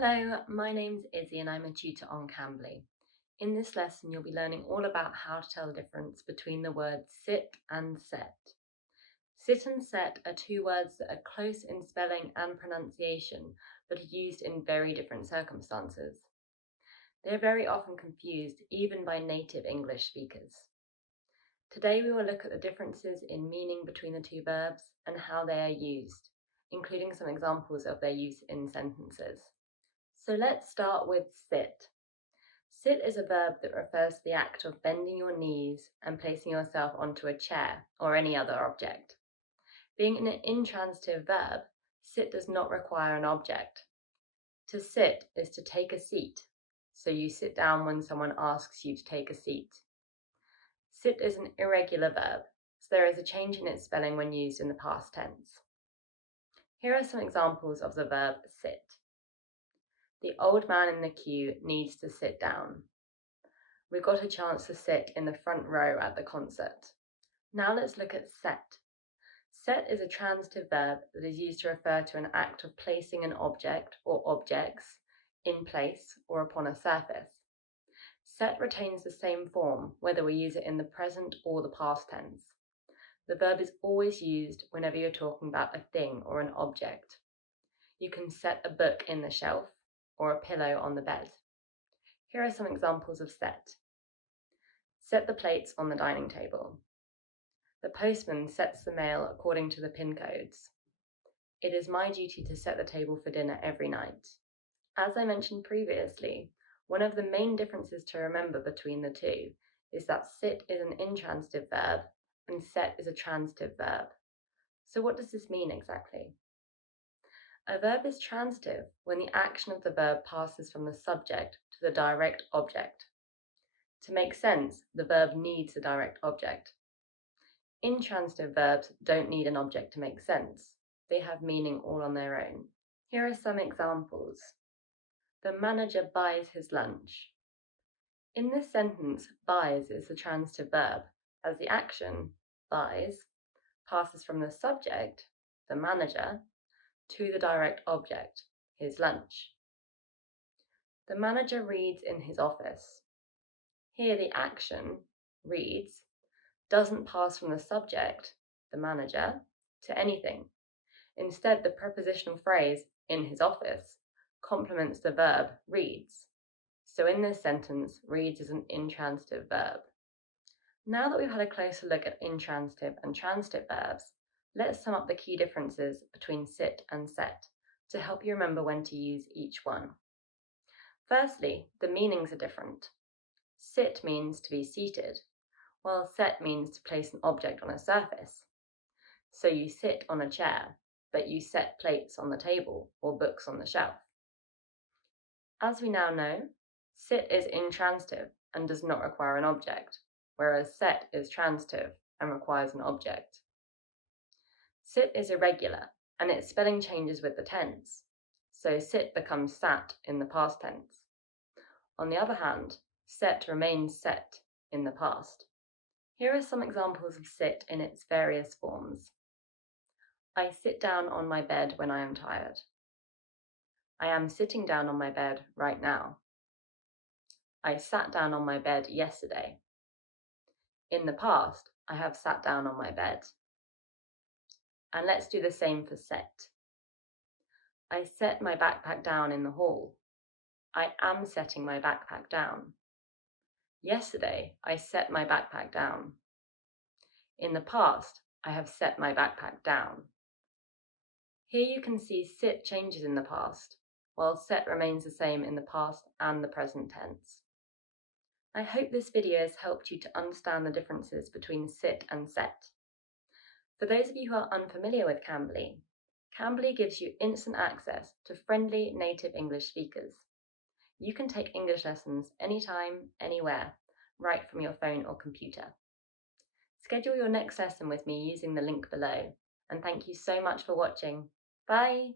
Hello, my name's Izzy and I'm a tutor on Cambly. In this lesson, you'll be learning all about how to tell the difference between the words sit and set. Sit and set are two words that are close in spelling and pronunciation, but are used in very different circumstances. They are very often confused even by native English speakers. Today we will look at the differences in meaning between the two verbs and how they are used, including some examples of their use in sentences. So let's start with sit. Sit is a verb that refers to the act of bending your knees and placing yourself onto a chair or any other object. Being an intransitive verb, sit does not require an object. To sit is to take a seat, so you sit down when someone asks you to take a seat. Sit is an irregular verb, so there is a change in its spelling when used in the past tense. Here are some examples of the verb sit. The old man in the queue needs to sit down. We got a chance to sit in the front row at the concert. Now let's look at set. Set is a transitive verb that is used to refer to an act of placing an object or objects in place or upon a surface. Set retains the same form whether we use it in the present or the past tense. The verb is always used whenever you're talking about a thing or an object. You can set a book in the shelf or a pillow on the bed. Here are some examples of set. Set the plates on the dining table. The postman sets the mail according to the PIN codes. It is my duty to set the table for dinner every night. As I mentioned previously, one of the main differences to remember between the two is that sit is an intransitive verb and set is a transitive verb. So what does this mean exactly? A verb is transitive when the action of the verb passes from the subject to the direct object. To make sense, the verb needs a direct object. Intransitive verbs don't need an object to make sense. They have meaning all on their own. Here are some examples. The manager buys his lunch. In this sentence, buys is the transitive verb, as the action, buys, passes from the subject, the manager, to the direct object, his lunch. The manager reads in his office. Here the action, reads, doesn't pass from the subject, the manager, to anything. Instead, the prepositional phrase, in his office, complements the verb, reads. So in this sentence, reads is an intransitive verb. Now that we've had a closer look at intransitive and transitive verbs, let's sum up the key differences between sit and set to help you remember when to use each one. Firstly, the meanings are different. Sit means to be seated, while set means to place an object on a surface. So you sit on a chair, but you set plates on the table or books on the shelf. As we now know, sit is intransitive and does not require an object, whereas set is transitive and requires an object. Sit is irregular and its spelling changes with the tense, so sit becomes sat in the past tense. On the other hand, set remains set in the past. Here are some examples of sit in its various forms. I sit down on my bed when I am tired. I am sitting down on my bed right now. I sat down on my bed yesterday. In the past, I have sat down on my bed. And let's do the same for set. I set my backpack down in the hall. I am setting my backpack down. Yesterday, I set my backpack down. In the past, I have set my backpack down. Here you can see sit changes in the past, while set remains the same in the past and the present tense. I hope this video has helped you to understand the differences between sit and set. For those of you who are unfamiliar with Cambly, Cambly gives you instant access to friendly native English speakers. You can take English lessons anytime, anywhere, right from your phone or computer. Schedule your next lesson with me using the link below, and thank you so much for watching. Bye!